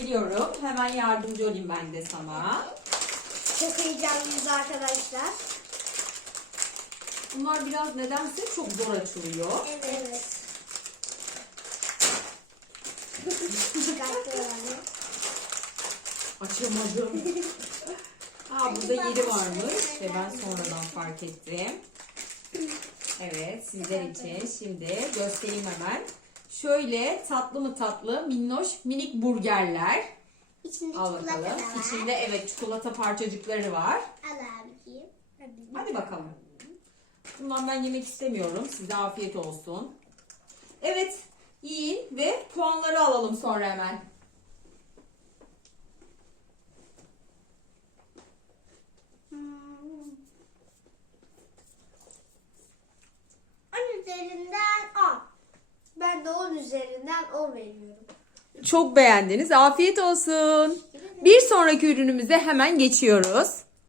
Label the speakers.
Speaker 1: Geliyorum. Hemen yardımcı olayım ben de sana.
Speaker 2: Çok heyecanlıyız arkadaşlar.
Speaker 1: Bunlar biraz nedense çok zor açılıyor.
Speaker 2: Evet.
Speaker 1: Açamadım. Aa burada yeri varmış ve ben sonradan fark ettim. Evet sizler için şimdi göstereyim hemen. Şöyle tatlı mı tatlı minnoş minik burgerler.
Speaker 2: İçinde
Speaker 1: Al
Speaker 2: çikolata da
Speaker 1: bakalım.
Speaker 2: var.
Speaker 1: İçinde evet çikolata parçacıkları var.
Speaker 2: Al abiciğim.
Speaker 1: Hadi bakalım. Bundan ben yemek istemiyorum. Size afiyet olsun. Evet yiyin ve puanları alalım sonra hemen.
Speaker 2: Hmm. On üzerinden 10. Ben de 10 üzerinden 10 veriyorum.
Speaker 1: Çok beğendiniz. Afiyet olsun. Bir sonraki ürünümüze hemen geçiyoruz.